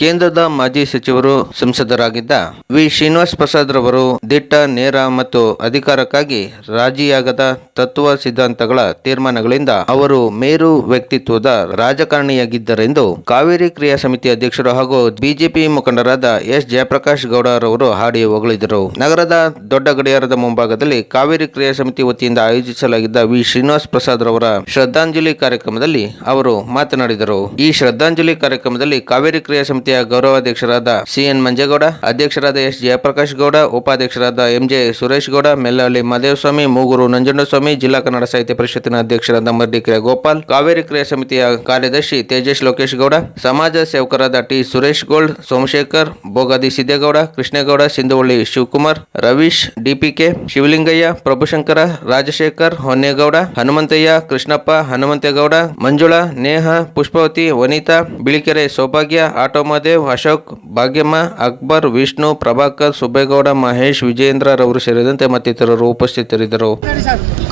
ಕೇಂದ್ರದ ಮಾಜಿ ಸಚಿವರು ಸಂಸದರಾಗಿದ್ದ ವಿ. ಶ್ರೀನಿವಾಸ್ ಪ್ರಸಾದ್ ರವರು ದಿಟ್ಟ, ನೇರ ಮತ್ತು ಅಧಿಕಾರಕ್ಕಾಗಿ ರಾಜಿಯಾಗದ ತತ್ವ ಸಿದ್ಧಾಂತಗಳ ತೀರ್ಮಾನಗಳಿಂದ ಅವರು ಮೇರು ವ್ಯಕ್ತಿತ್ವದ ರಾಜಕಾರಣಿಯಾಗಿದ್ದರೆಂದು ಕಾವೇರಿ ಕ್ರಿಯಾ ಸಮಿತಿ ಅಧ್ಯಕ್ಷರು ಹಾಗೂ ಬಿಜೆಪಿ ಮುಖಂಡರಾದ ಎಸ್. ಜಯಪ್ರಕಾಶ್ ಗೌಡ ರವರು ಹಾಡಿ ಹೊಗಳಿದರು. ನಗರದ ದೊಡ್ಡ ಗಡಿಯಾರದ ಮುಂಭಾಗದಲ್ಲಿ ಕಾವೇರಿ ಕ್ರಿಯಾ ಸಮಿತಿ ವತಿಯಿಂದ ಆಯೋಜಿಸಲಾಗಿದ್ದ ವಿ. ಶ್ರೀನಿವಾಸ್ ಪ್ರಸಾದ್ ರವರ ಶ್ರದ್ಧಾಂಜಲಿ ಕಾರ್ಯಕ್ರಮದಲ್ಲಿ ಅವರು ಮಾತನಾಡಿದರು. ಈ ಶ್ರದ್ಧಾಂಜಲಿ ಕಾರ್ಯಕ್ರಮದಲ್ಲಿ ಕಾವೇರಿ ಕ್ರಿಯಾ ಸಮಿತಿಯ ಗೌರವಾಧ್ಯಕ್ಷರಾದ ಸಿಎನ್ ಮಂಜೇಗೌಡ, ಅಧ್ಯಕ್ಷರಾದ ಎಸ್ ಜಯಪ್ರಕಾಶ್ ಗೌಡ, ಉಪಾಧ್ಯಕ್ಷರಾದ ಎಂಜೆ ಸುರೇಶ್ ಗೌಡ, ಮೆಲ್ಲಹಳ್ಳಿ ಮಹದೇವಸ್ವಾಮಿ ಮೂಗೂರು ನಂಜುಂಡಸ್ವಾಮಿ, ಜಿಲ್ಲಾ ಕನ್ನಡ ಸಾಹಿತ್ಯ ಪರಿಷತ್ತಿನ ಅಧ್ಯಕ್ಷರಾದ ಮರ್ಡಿಕೆರೆ ಗೋಪಾಲ್, ಕಾವೇರಿ ಕ್ರಿಯಾ ಸಮಿತಿಯ ಕಾರ್ಯದರ್ಶಿ ತೇಜೇಶ್ ಲೋಕೇಶ್ ಗೌಡ, ಸಮಾಜ ಸೇವಕರಾದ ಟಿ ಸುರೇಶ್ ಗೌಡ್ ಸೋಮಶೇಖರ್, ಬೋಗಾದಿ ಸಿದ್ದೇಗೌಡ, ಕೃಷ್ಣೇಗೌಡ, ಸಿಂಧುವಳ್ಳಿ ಶಿವಕುಮಾರ್, ರವೀಶ್, ಡಿಪಿಕೆ, ಶಿವಲಿಂಗಯ್ಯ, ಪ್ರಭುಶಂಕರ, ರಾಜಶೇಖರ್, ಹೊನ್ನೇಗೌಡ, ಹನುಮಂತಯ್ಯ, ಕೃಷ್ಣಪ್ಪ, ಹನುಮಂತೇಗೌಡ, ಮಂಜುಳಾ, ನೇಹ, ಪುಷ್ಪವತಿ, ವನಿತಾ, ಬಿಳಿಕೆರೆ, ಸೌಭಾಗ್ಯ ಆಟೋಮದೇವ್ ಅಶೋಕ್ ಭಾಗ್ಯಮ್ಮ, ಅಕ್ಬರ್, ವಿಷ್ಣು, ಪ್ರಭಾಕರ್, ಸುಬ್ಬೇಗೌಡ, ಮಹೇಶ್ ವಿಜೇಂದ್ರ ರವರು ಸೇರಿದಂತೆ ಮತ್ತಿತರರು ಉಪಸ್ಥಿತರಿದ್ದರು.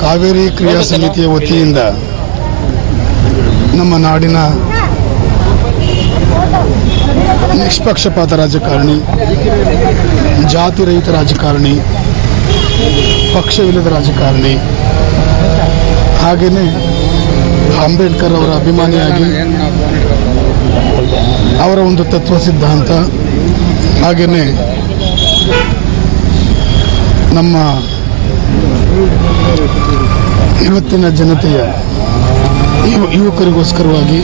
ಕಾವೇರಿ ಕ್ರಿಯಾ ಸಮಿತಿಯ ವತಿಯಿಂದ ನಮ್ಮ ನಾಡಿನ ನಿಷ್ಪಕ್ಷಪಾತ ರಾಜಕಾರಣಿ ಜಾತಿ ರಹಿತ ರಾಜಕಾರಣಿ, ಪಕ್ಷವಿಲ್ಲದ ರಾಜಕಾರಣಿ, ಹಾಗೆಯೇ ಅಂಬೇಡ್ಕರ್ ಅವರ ಅಭಿಮಾನಿಯಾಗಿ ಅವರ ಒಂದು ತತ್ವ ಸಿದ್ಧಾಂತ. ಹಾಗೆಯೇ ನಮ್ಮ ಇವತ್ತಿನ ಜನತೆಯ ಯುವ- ಯುವಕರಿಗೋಸ್ಕರವಾಗಿ,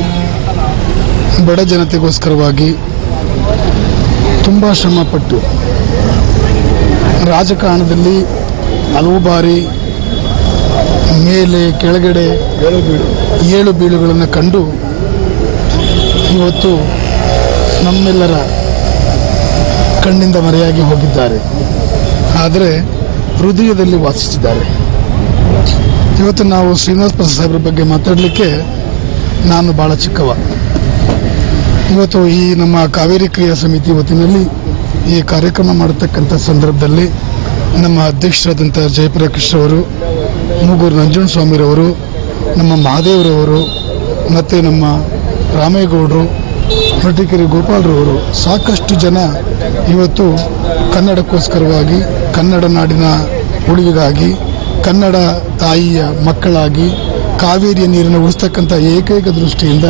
ಬಡ ಜನತೆಗೋಸ್ಕರವಾಗಿ ತುಂಬ ಶ್ರಮಪಟ್ಟು ರಾಜಕಾರಣದಲ್ಲಿ ಹಲವು ಬಾರಿ ಮೇಲೆ ಕೆಳಗಡೆ ಏಳು ಬೀಳುಗಳನ್ನು ಕಂಡು ಇವತ್ತು ನಮ್ಮೆಲ್ಲರ ಕಣ್ಣಿಂದ ಮರೆಯಾಗಿ ಹೋಗಿದ್ದಾರೆ. ಆದರೆ ಹೃದಯದಲ್ಲಿ ವಾಸಿಸಿದ್ದಾರೆ. ಇವತ್ತು ನಾವು ಶ್ರೀನಿವಾಸ ಪ್ರಸಾದ್ ಸಾಹೇಬ್ರ ಬಗ್ಗೆ ಮಾತಾಡಲಿಕ್ಕೆ ನಾನು ಭಾಳ ಚಿಕ್ಕವ. ಇವತ್ತು ಈ ನಮ್ಮ ಕಾವೇರಿ ಕ್ರಿಯಾ ಸಮಿತಿ ವತಿನಲ್ಲಿ ಈ ಕಾರ್ಯಕ್ರಮ ಮಾಡತಕ್ಕಂಥ ಸಂದರ್ಭದಲ್ಲಿ ನಮ್ಮ ಅಧ್ಯಕ್ಷರಾದಂಥ ಜಯಪ್ರಕಾಶ್ ಅವರು ಮೂಗೂರು ನಂಜುಣ ಸ್ವಾಮಿರವರು, ನಮ್ಮ ಮಹಾದೇವರವರು, ಮತ್ತು ನಮ್ಮ ರಾಮೇಗೌಡರು ಮಟಿಕೆರೆ ಗೋಪಾಲರವರು ಸಾಕಷ್ಟು ಜನ ಇವತ್ತು ಕನ್ನಡಕ್ಕೋಸ್ಕರವಾಗಿ, ಕನ್ನಡ ನಾಡಿನ ಉಳಿವಿಗಾಗಿ, ಕನ್ನಡ ತಾಯಿಯ ಮಕ್ಕಳಾಗಿ, ಕಾವೇರಿಯ ನೀರನ್ನು ಉಳಿಸ್ತಕ್ಕಂಥ ಏಕೈಕ ದೃಷ್ಟಿಯಿಂದ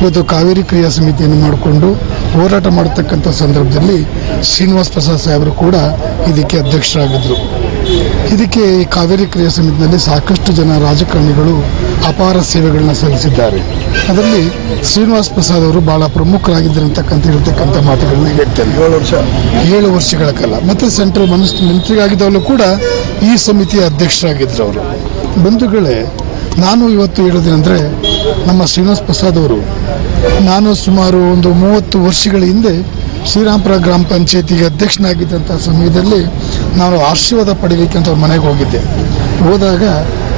ಇವತ್ತು ಕಾವೇರಿ ಕ್ರಿಯಾ ಸಮಿತಿಯನ್ನು ಮಾಡಿಕೊಂಡು ಹೋರಾಟ ಮಾಡತಕ್ಕಂಥ ಸಂದರ್ಭದಲ್ಲಿ ಶ್ರೀನಿವಾಸ್ ಪ್ರಸಾದ್ ಸಾಹೇಬರು ಕೂಡ ಇದಕ್ಕೆ ಅಧ್ಯಕ್ಷರಾಗಿದ್ದರು. ಇದಕ್ಕೆ ಈ ಕಾವೇರಿ ಕ್ರಿಯಾ ಸಮಿತಿನಲ್ಲಿ ಸಾಕಷ್ಟು ಜನ ರಾಜಕಾರಣಿಗಳು ಅಪಾರ ಸೇವೆಗಳನ್ನ ಸಲ್ಲಿಸಿದ್ದಾರೆ. ಅದರಲ್ಲಿ ಶ್ರೀನಿವಾಸ್ ಪ್ರಸಾದ್ ಅವರು ಬಹಳ ಪ್ರಮುಖರಾಗಿದ್ದರು ಅಂತಕ್ಕಂಥ ಹೇಳ್ತಕ್ಕಂಥ ಮಾತುಗಳನ್ನ ಹೇಳ್ತೇನೆ. ಏಳು ವರ್ಷ. ಏಳು ವರ್ಷಗಳ ಕಾಲ. ಮತ್ತು ಸೆಂಟ್ರಲ್ ಮನಸ್ಸು ಮಂತ್ರಿಯಾಗಿದ್ದವಳು ಕೂಡ ಈ ಸಮಿತಿಯ ಅಧ್ಯಕ್ಷರಾಗಿದ್ದರು ಅವರು. ಬಂಧುಗಳೇ ನಾನು ಇವತ್ತು ಹೇಳೋದೇನೆಂದರೆ ನಮ್ಮ ಶ್ರೀನಿವಾಸ್ ಪ್ರಸಾದ್ ಅವರು ನಾನು ಸುಮಾರು ಒಂದು ಮೂವತ್ತು ವರ್ಷಗಳ ಹಿಂದೆ ಶ್ರೀರಾಮಪುರ ಗ್ರಾಮ ಪಂಚಾಯತಿಗೆ ಅಧ್ಯಕ್ಷನಾಗಿದ್ದಂಥ ಸಮಯದಲ್ಲಿ ನಾನು ಆಶೀರ್ವಾದ ಪಡೀಲಿಕ್ಕೆ ಅಂತ ಅವ್ರ ಮನೆಗೆ ಹೋಗಿದ್ದೆ. ಹೋದಾಗ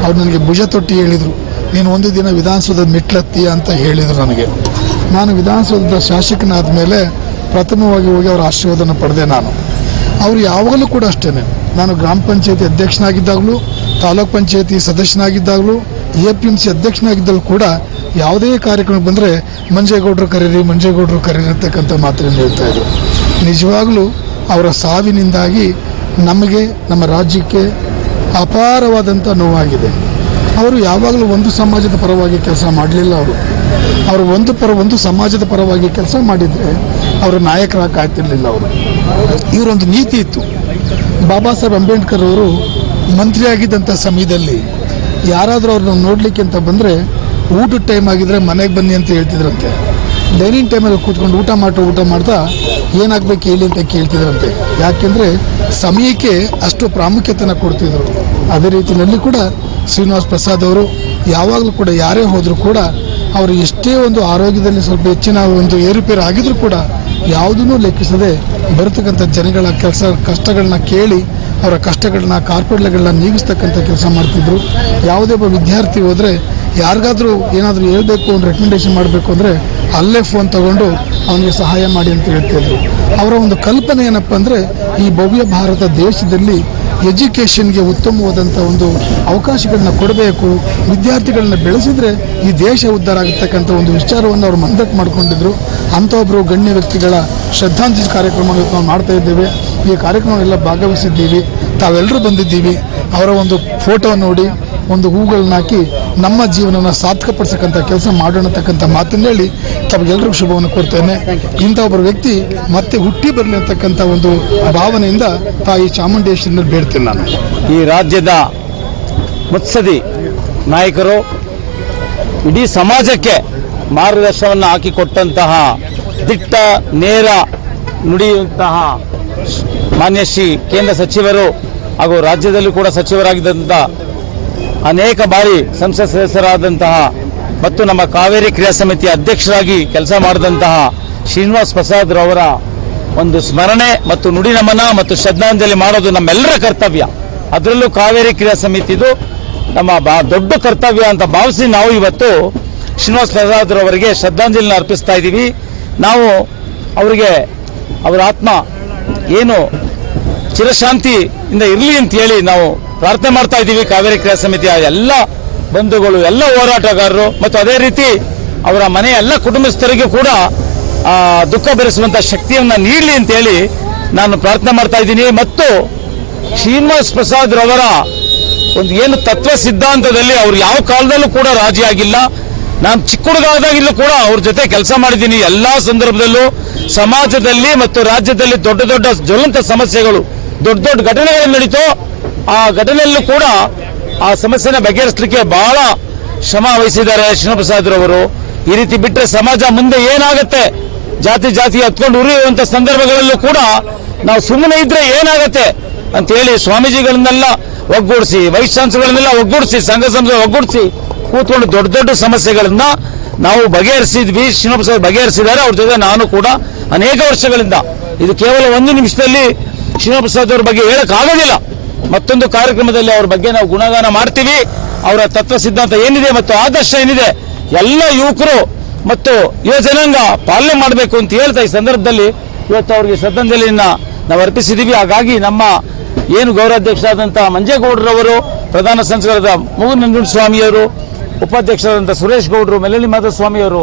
ಅವ್ರು ನನಗೆ ಭುಜ ತೊಟ್ಟಿ ಹೇಳಿದರು, ನೀನು ಒಂದು ದಿನ ವಿಧಾನಸೌಧದ ಮೆಟ್ಲತ್ತೀಯ ಅಂತ ಹೇಳಿದರು ನನಗೆ. ನಾನು ವಿಧಾನಸೌಧದ ಶಾಸಕನಾದ ಮೇಲೆ ಪ್ರಥಮವಾಗಿ ಹೋಗಿ ಅವರ ಆಶೀರ್ವಾದನ ಪಡೆದೆ ನಾನು. ಅವರು ಯಾವಾಗಲೂ ಕೂಡ ಅಷ್ಟೇ ನಾನು ಗ್ರಾಮ ಪಂಚಾಯತಿ ಅಧ್ಯಕ್ಷನಾಗಿದ್ದಾಗಲೂ, ತಾಲೂಕ್ ಪಂಚಾಯತಿ ಸದಸ್ಯನಾಗಿದ್ದಾಗಲೂ ಎ ಪಿ ಎಂ ಸಿ ಅಧ್ಯಕ್ಷನಾಗಿದ್ದಲ್ಲೂ ಕೂಡ ಯಾವುದೇ ಕಾರ್ಯಕ್ರಮ ಬಂದರೆ ಮಂಜೇಗೌಡರು ಕರೀರಿ ಮಂಜೇಗೌಡರು ಕರೀರಿ ಅಂತಕ್ಕಂಥ ಮಾತನ್ನು ಹೇಳ್ತಾ ಇದ್ದರು ನಿಜವಾಗಲೂ ಅವರ ಸಾವಿನಿಂದಾಗಿ ನಮಗೆ, ನಮ್ಮ ರಾಜ್ಯಕ್ಕೆ ಅಪಾರವಾದಂಥ ನೋವಾಗಿದೆ. ಅವರು ಯಾವಾಗಲೂ ಒಂದು ಸಮಾಜದ ಪರವಾಗಿ ಕೆಲಸ ಮಾಡಲಿಲ್ಲ ಅವರು. ಅವರು ಒಂದು ಪರ, ಒಂದು ಸಮಾಜದ ಪರವಾಗಿ ಕೆಲಸ ಮಾಡಿದರೆ ಅವರು ನಾಯಕರಾಗಿ ಕಾಯ್ತಿರ್ಲಿಲ್ಲ ಅವರು. ಇವರೊಂದು ನೀತಿ ಇತ್ತು. ಬಾಬಾ ಸಾಹೇಬ್ ಅಂಬೇಡ್ಕರ್ ಅವರು ಮಂತ್ರಿಯಾಗಿದ್ದಂಥ ಸಮಯದಲ್ಲಿ ಯಾರಾದರೂ ಅವ್ರನ್ನ ನೋಡಲಿಕ್ಕೆ ಅಂತ ಬಂದರೆ ಊಟದ ಟೈಮ್ ಆಗಿದ್ರೆ ಮನೆಗೆ ಬನ್ನಿ ಅಂತ ಹೇಳ್ತಿದ್ರಂತೆ. ಡೈನಿಂಗ್ ಟೈಮಲ್ಲಿ ಕೂತ್ಕೊಂಡು ಊಟ ಮಾಡ್ತಾ ಊಟ ಮಾಡ್ತಾ ಏನಾಗಬೇಕು ಹೇಳಿ ಅಂತ ಕೇಳ್ತಿದ್ರಂತೆ. ಯಾಕೆಂದರೆ ಸಮಯಕ್ಕೆ ಅಷ್ಟು ಪ್ರಾಮುಖ್ಯತೆನ ಕೊಡ್ತಿದ್ರು. ಅದೇ ರೀತಿಯಲ್ಲಿ ಕೂಡ ಶ್ರೀನಿವಾಸ್ ಪ್ರಸಾದ್ ಅವರು ಯಾವಾಗಲೂ ಕೂಡ ಯಾರೇ ಹೋದರೂ ಕೂಡ ಅವರು ಎಷ್ಟೇ ಒಂದು ಆರೋಗ್ಯದಲ್ಲಿ ಸ್ವಲ್ಪ ಹೆಚ್ಚಿನ ಒಂದು ಏರುಪೇರು ಆಗಿದ್ರು ಕೂಡ ಯಾವುದನ್ನೂ ಲೆಕ್ಕಿಸದೆ ಬರತಕ್ಕಂಥ ಜನಗಳ ಕೆಲಸ ಕಷ್ಟಗಳನ್ನ ಕೇಳಿ ಅವರ ಕಷ್ಟಗಳನ್ನ ಕಾರ್ಪೊರೇಟ್ಗಳನ್ನ ನೀಗಿಸ್ತಕ್ಕಂಥ ಕೆಲಸ ಮಾಡ್ತಿದ್ರು. ಯಾವುದೇ ಒಬ್ಬ ವಿದ್ಯಾರ್ಥಿ ಹೋದರೆ ಯಾರಿಗಾದರೂ ಏನಾದರೂ ಹೇಳಬೇಕು ಒಂದು ರೆಕಮೆಂಡೇಶನ್ ಮಾಡಬೇಕು ಅಂದರೆ ಅಲ್ಲೇ ಫೋನ್ ತಗೊಂಡು ಅವನಿಗೆ ಸಹಾಯ ಮಾಡಿ ಅಂತ ಹೇಳ್ತಿದ್ರು. ಅವರ ಒಂದು ಕಲ್ಪನೆ ಏನಪ್ಪ ಅಂದರೆ ಈ ಭವ್ಯ ಭಾರತ ದೇಶದಲ್ಲಿ ಎಜುಕೇಷನ್ಗೆ ಉತ್ತಮವಾದಂಥ ಒಂದು ಅವಕಾಶಗಳನ್ನ ಕೊಡಬೇಕು, ವಿದ್ಯಾರ್ಥಿಗಳನ್ನ ಬೆಳೆಸಿದ್ರೆ ಈ ದೇಶ ಉದ್ಧಾರ ಆಗತಕ್ಕಂಥ ಒಂದು ವಿಚಾರವನ್ನು ಅವರು ಮಂದಕ್ಕೆ ಮಾಡಿಕೊಂಡಿದ್ರು. ಅಂಥ ಒಬ್ಬರು ಗಣ್ಯ ವ್ಯಕ್ತಿಗಳ ಶ್ರದ್ಧಾಂಜಲಿ ಕಾರ್ಯಕ್ರಮವನ್ನು ನಾವು ಮಾಡ್ತಾ ಇದ್ದೇವೆ. ಈ ಕಾರ್ಯಕ್ರಮವೆಲ್ಲ ಭಾಗವಹಿಸಿದ್ದೀವಿ. ತಾವೆಲ್ಲರೂ ಬಂದಿದ್ದೀವಿ. ಅವರ ಒಂದು ಫೋಟೋ ನೋಡಿ, ಒಂದು ಹೂಗಳನ್ನ ಹಾಕಿ ನಮ್ಮ ಜೀವನನ ಸಾರ್ಥಕಪಡಿಸಕ್ಕಂಥ ಕೆಲಸ ಮಾಡೋಣ ಮಾತನ್ನು ಹೇಳಿ ತಮಗೆಲ್ಲರಿಗೂ ಶುಭವನ್ನು ಕೊಡ್ತೇನೆ ಇಂಥ ಒಬ್ಬರು ವ್ಯಕ್ತಿ ಮತ್ತೆ ಹುಟ್ಟಿ ಬರಲಿ ಅಂತಕ್ಕಂಥ ಒಂದು ಭಾವನೆಯಿಂದ ತಾಯಿ ಚಾಮುಂಡೇಶ್ವರಿನ ಬೇಡ್ತೇನೆ ನಾನು. ಈ ರಾಜ್ಯದ ಮುತ್ಸದಿ ನಾಯಕರು ಇಡೀ ಸಮಾಜಕ್ಕೆ ಮಾರ್ಗದರ್ಶನವನ್ನು ಹಾಕಿಕೊಟ್ಟಂತಹ ದಿಟ್ಟ, ನೇರ ನುಡಿಯುವಂತಹ ಮಾನ್ಯ ಶ್ರೀ ಕೇಂದ್ರ ಸಚಿವರು ಹಾಗೂ ರಾಜ್ಯದಲ್ಲೂ ಕೂಡ ಸಚಿವರಾಗಿದ್ದಂಥ ಅನೇಕ ಬಾರಿ ಸಂಸತ್ ಸದಸ್ಯರಾದಂತಹ ಮತ್ತು ನಮ್ಮ ಕಾವೇರಿ ಕ್ರಿಯಾ ಸಮಿತಿ ಅಧ್ಯಕ್ಷರಾಗಿ ಕೆಲಸ ಮಾಡಿದಂತಹ ಶ್ರೀನಿವಾಸ್ ಪ್ರಸಾದ್ ರವರ ಒಂದು ಸ್ಮರಣೆ ಮತ್ತು ನುಡಿ ನಮನ ಮತ್ತು ಶ್ರದ್ಧಾಂಜಲಿ ಮಾಡೋದು ನಮ್ಮೆಲ್ಲರ ಕರ್ತವ್ಯ. ಅದರಲ್ಲೂ ಕಾವೇರಿ ಕ್ರಿಯಾ ಸಮಿತಿದು ನಮ್ಮ ದೊಡ್ಡ ಕರ್ತವ್ಯ ಅಂತ ಭಾವಿಸಿ ನಾವು ಇವತ್ತು ಶ್ರೀನಿವಾಸ್ ಪ್ರಸಾದ್ ಅವರಿಗೆ ಶ್ರದ್ಧಾಂಜಲಿನ ಅರ್ಪಿಸ್ತಾ ಇದ್ದೀವಿ. ನಾವು ಅವರಿಗೆ ಅವರ ಆತ್ಮ ಏನು ಚಿರಶಾಂತಿಯಿಂದ ಇರಲಿ ಅಂತ ಹೇಳಿ ನಾವು ಪ್ರಾರ್ಥನೆ ಮಾಡ್ತಾ ಇದ್ದೀವಿ. ಕಾವೇರಿ ಕ್ರಿಯಾ ಸಮಿತಿಯ ಎಲ್ಲ ಬಂಧುಗಳು, ಎಲ್ಲ ಹೋರಾಟಗಾರರು ಮತ್ತು ಅದೇ ರೀತಿ ಅವರ ಮನೆಯ ಎಲ್ಲ ಕುಟುಂಬಸ್ಥರಿಗೆ ಕೂಡ ದುಃಖ ಬೆರೆಸುವಂಥ ಶಕ್ತಿಯನ್ನ ನೀಡಲಿ ಅಂತ ಹೇಳಿ ನಾನು ಪ್ರಾರ್ಥನೆ ಮಾಡ್ತಾ ಇದ್ದೀನಿ. ಮತ್ತು ಶ್ರೀನಿವಾಸ್ ಪ್ರಸಾದ್ ರವರ ಒಂದು ಏನು ತತ್ವ ಸಿದ್ಧಾಂತದಲ್ಲಿ ಅವ್ರು ಯಾವ ಕಾಲದಲ್ಲೂ ಕೂಡ ರಾಜಿಯಾಗಿಲ್ಲ ನಾನು ಚಿಕ್ಕ ಹುಡುಗ ಆದಾಗಿಲ್ಲೂ ಕೂಡ ಅವ್ರ ಜೊತೆ ಕೆಲಸ ಮಾಡಿದ್ದೀನಿ. ಎಲ್ಲಾ ಸಂದರ್ಭದಲ್ಲೂ ಸಮಾಜದಲ್ಲಿ ಮತ್ತು ರಾಜ್ಯದಲ್ಲಿ ದೊಡ್ಡ ದೊಡ್ಡ ಜ್ವಲಂತ ಸಮಸ್ಯೆಗಳು ದೊಡ್ಡ ದೊಡ್ಡ ಘಟನೆಗಳು ನಡೀತೋ. ಆ ಘಟನೆಯಲ್ಲೂ ಕೂಡ ಆ ಸಮಸ್ಯೆನ ಬಗೆಹರಿಸಲಿಕ್ಕೆ ಬಹಳ ಶ್ರಮ ವಹಿಸಿದ್ದಾರೆ ರವರು. ಈ ರೀತಿ ಬಿಟ್ಟರೆ ಸಮಾಜ ಮುಂದೆ ಏನಾಗುತ್ತೆ? ಜಾತಿ ಜಾತಿ ಹತ್ಕೊಂಡು ಉರಿಯುವಂತ ಸಂದರ್ಭಗಳಲ್ಲೂ ಕೂಡ ನಾವು ಸುಮ್ಮನೆ ಇದ್ರೆ ಏನಾಗತ್ತೆ ಅಂತ ಹೇಳಿ ಸ್ವಾಮೀಜಿಗಳನ್ನೆಲ್ಲ ಒಗ್ಗೂಡಿಸಿ, ವೈಸ್ ಚಾನ್ಸಲರ್ಗಳನ್ನೆಲ್ಲ ಒಗ್ಗೂಡಿಸಿ, ಸಂಘ ಸಂಸ್ಥೆ ಒಗ್ಗೂಡಿಸಿ ಕೂತ್ಕೊಂಡು ದೊಡ್ಡ ದೊಡ್ಡ ಸಮಸ್ಯೆಗಳನ್ನ ನಾವು ಬಗೆಹರಿಸಿದ್ವಿ ಶ್ರೀನಿವಾಸ ಬಗೆಹರಿಸಿದ್ದಾರೆ. ಅವ್ರ ಜೊತೆ ನಾನು ಕೂಡ ಅನೇಕ ವರ್ಷಗಳಿಂದ, ಇದು ಕೇವಲ ಒಂದು ನಿಮಿಷದಲ್ಲಿ ಶ್ರೀನಿವಾಸ ಪ್ರಸಾದ್ ಅವ್ರ ಬಗ್ಗೆ ಹೇಳಕ್ ಆಗೋದಿಲ್ಲ. ಮತ್ತೊಂದು ಕಾರ್ಯಕ್ರಮದಲ್ಲಿ ಅವ್ರ ಬಗ್ಗೆ ನಾವು ಗುಣಗಾನ ಮಾಡ್ತೀವಿ. ಅವರ ತತ್ವ ಸಿದ್ಧಾಂತ ಏನಿದೆ ಮತ್ತು ಆದರ್ಶ ಏನಿದೆ, ಎಲ್ಲ ಯುವಕರು ಮತ್ತು ಯುವ ಜನಾಂಗ ಪಾಲನೆ ಮಾಡಬೇಕು ಅಂತ ಹೇಳ್ತಾ ಈ ಸಂದರ್ಭದಲ್ಲಿ ಇವತ್ತು ಅವರಿಗೆ ಶ್ರದ್ಧಾಂಜಲಿಯನ್ನ ನಾವು ಅರ್ಪಿಸಿದ್ದೀವಿ ಹಾಗಾಗಿ ನಮ್ಮ ಏನು ಗೌರವಾಧ್ಯಕ್ಷರಾದಂತಹ ಮಂಜೇಗೌಡರವರು, ಪ್ರಧಾನ ಸಂಸದರಾದ ಮುಗುನಂಜುಂಡ ಸ್ವಾಮಿಯವರು ಉಪಾಧ್ಯಕ್ಷರಾದಂತಹ ಸುರೇಶ್ ಗೌಡರು ಮೆಲ್ಲಲಿ ಸ್ವಾಮಿಯವರು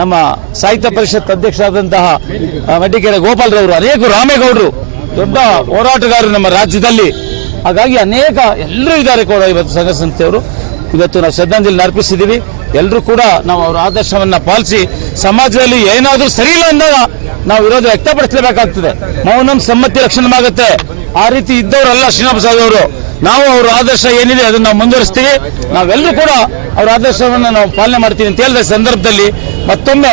ನಮ್ಮ ಸಾಹಿತ್ಯ ಪರಿಷತ್ ಅಧ್ಯಕ್ಷರಾದಂತಹ ಮಡ್ಡಿಕೆರೆ ಗೋಪಾಲ್ರವರು, ಅನೇಕ ರಾಮೇಗೌಡರು ದೊಡ್ಡ ಹೋರಾಟಗಾರರು ನಮ್ಮ ರಾಜ್ಯದಲ್ಲಿ. ಹಾಗಾಗಿ ಅನೇಕ ಎಲ್ಲರೂ ಇದ್ದಾರೆ ಕೂಡ ಇವತ್ತು ಸಂಘ ಸಂಸ್ಥೆಯವರು. ಇವತ್ತು ನಾವು ಶ್ರದ್ಧಾಂಜಲಿ ಅರ್ಪಿಸಿದ್ದೀವಿ. ಎಲ್ಲರೂ ಕೂಡ ನಾವು ಅವರ ಆದರ್ಶವನ್ನ ಪಾಲಿಸಿ ಸಮಾಜದಲ್ಲಿ ಏನಾದರೂ ಸರಿ ಇಲ್ಲ ಅಂದಾಗ ನಾವು ವಿರೋಧ ವ್ಯಕ್ತಪಡಿಸಲೇಬೇಕಾಗ್ತದೆ. ಮೌನಂ ಸಮ್ಮತಿ ರಕ್ಷಣೆ ಆಗುತ್ತೆ ಆ ರೀತಿ ಇದ್ದವರಲ್ಲ ಶ್ರೀನಿವಾಸ ಅವರು. ನಾವು ಅವರ ಆದರ್ಶ ಏನಿದೆ ಅದನ್ನು ನಾವು ಮುಂದುವರಿಸ್ತೀವಿ. ನಾವೆಲ್ಲರೂ ಕೂಡ ಅವರ ಆದರ್ಶವನ್ನು ನಾವು ಪಾಲನೆ ಮಾಡ್ತೀವಿ ಅಂತ ಹೇಳಿದ ಸಂದರ್ಭದಲ್ಲಿ ಮತ್ತೊಮ್ಮೆ